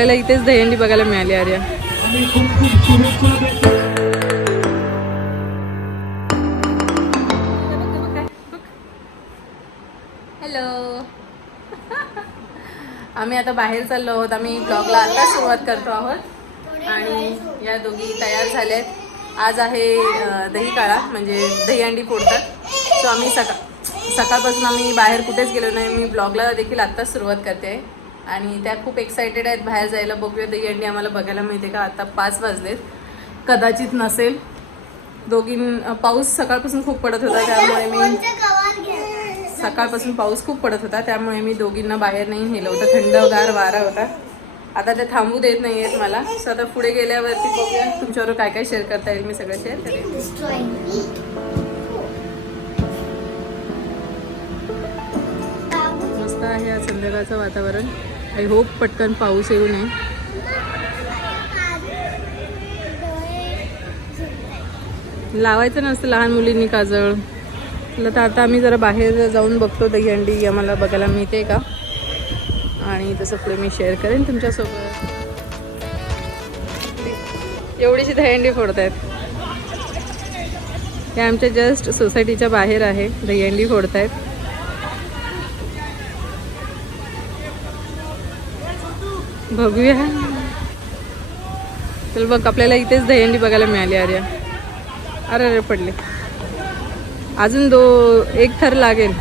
आपल्याला इथेच दहीहंडी बघायला मिळाली आर्या. हॅलो आम्ही आता बाहेर चाललो आहोत. आम्ही ब्लॉगला आता सुरुवात करतो आहोत. आणि या दोघी तयार झाल्यात आज आहे दही काळा म्हणजे दहीहंडी फोडतात. सो आम्ही सकाळ सकाळपासून आम्ही बाहेर कुठेच गेलो नाही. मी ब्लॉगला देखील आत्ताच सुरुवात करते. आहे आणि त्या खूप एक्सायटेड आहेत. बाहेर जायला बघूया. दहीहंडी आम्हाला बघायला मिळते का? आता पाच वाजलेत. कदाचित नसेल. दोघीं पाऊस सकाळपासून खूप पडत होता त्यामुळे मी सकाळपासून पाऊस खूप पडत होता त्यामुळे मी दोघींना बाहेर नाही नेलं होतं. थंडगार वारा होता. आता ते थांबू देत नाही आहेत मला. सो आता पुढे गेल्यावरती बघूया. तुमच्यावर काय काय शेअर करता येईल मी सगळं शेअर करेन. आज संध्याकाळचं वातावरण. आय होप पटकन पाऊस येऊ नये. लावायचं नसतं लहान मुलींनी काजळ. तुला तर आता आम्ही जरा बाहेर जाऊन बघतो दहीहंडी आम्हाला बघायला मिळते का? आणि तसं पुढे मी शेअर करेन तुमच्यासोबत. एवढीशी दहीहंडी फोडत आहेत हे आमच्या जस्ट सोसायटीच्या बाहेर आहे. दहीहंडी फोडत बघूया. चल बघ आपल्याला इथेच दहीहंडी बघायला मिळाली अरे अरे अरे पडले. अजून दो एक थर लागेल.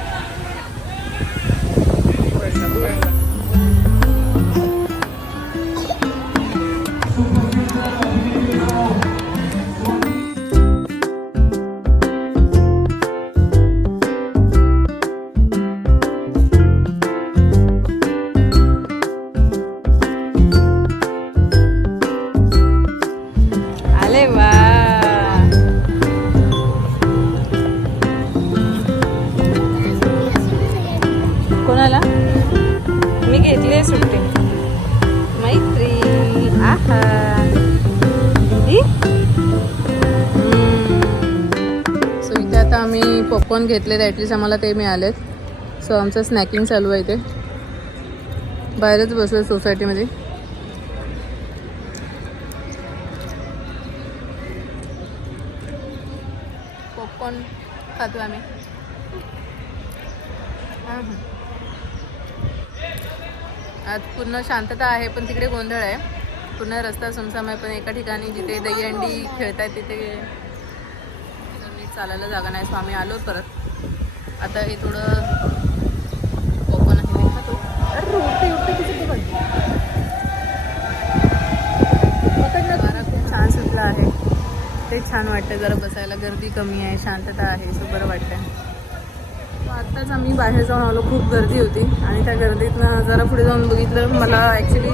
कोणाला? मी घेतली आहे सुट्टी. मैत्री. आहा. सो इथे आता आम्ही पॉपकॉर्न घेतलेत. ॲटलीस्ट आम्हाला ते मिळालेत. सो आमचं स्नॅकिंग चालू आहे ते बाहेरच बसलो सोसायटीमध्ये पॉपकॉर्न खातो आम्ही. आज पूर्ण शांतता आहे पण तिकडे गोंधळ आहे. पूर्ण रस्ता सुमसाम आहे पण एका ठिकाणी जिथे दहीहंडी खेळत आहेत तिथे नीट चालायला जागा नाही. सो आम्ही आलो परत. आता हे थोडं आहे. खातो खूप छान सुटलं आहे. ते छान वाटतं जरा बसायला. गर्दी कमी आहे शांतता आहे सो बरं वाटतं आत्ताच आम्ही बाहेर जाऊन आलो खूप गर्दी होती. आणि त्या गर्दीतनं जरा पुढे जाऊन बघितलं मला ॲक्च्युली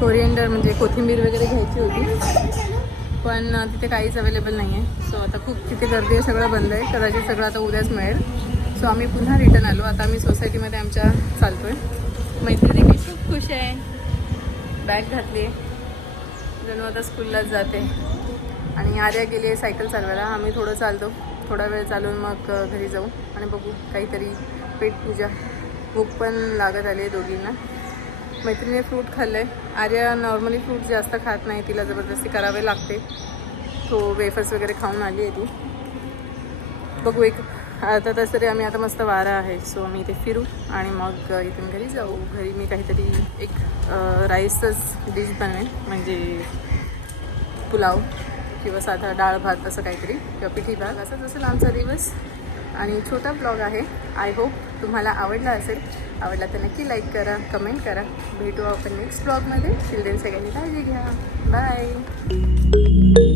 कोरिएंडर म्हणजे कोथिंबीर वगैरे घ्यायची होती. पण तिथे काहीच अवेलेबल नाही आहे सो आता खूप तिथे गर्दी आहे सगळं बंद आहे. कदाचित सगळं आता उद्याच मिळेल. सो आम्ही पुन्हा रिटर्न आलो. आता आम्ही सोसायटीमध्ये आमच्या चालतो आहे मैत्रिणी मी खूप खुश आहे. बॅग घातली. आहे जणू आता स्कूललाच जाते. आणि आर्या गेली आहे सायकल चालवायला. आम्ही थोडं चालतो. थोडा वेळ चालून मग घरी जाऊ आणि बघू काहीतरी पेटपूजा भूक पण लागत आली आहे दोघींना. मैत्रिणीने फ्रूट खाल्लं आहे आर्या नॉर्मली फ्रूट जास्त खात नाही तिला जबरदस्ती करावे लागते. तो वेफर्स वगैरे खाऊन आली आहे ती. बघू एक आता तसं तरी आम्ही आता मस्त वारा आहे सो आम्ही इथे फिरू आणि मग इथून घरी जाऊ. घरी मी काहीतरी एक राईसच डिश बनवेन म्हणजे पुलाव. किंवा साधा डाळ भात असं काहीतरी किंवा पिठी भात असाच असेल आमचा दिवस. आणि छोटा ब्लॉग आहे. आय होप तुम्हाला आवडला असेल. आवडला तर नक्की लाईक करा कमेंट करा. भेटू आपण नेक्स्ट ब्लॉगमध्ये चिल्ड्रेन सगळ्यांनी काळजी घ्या बाय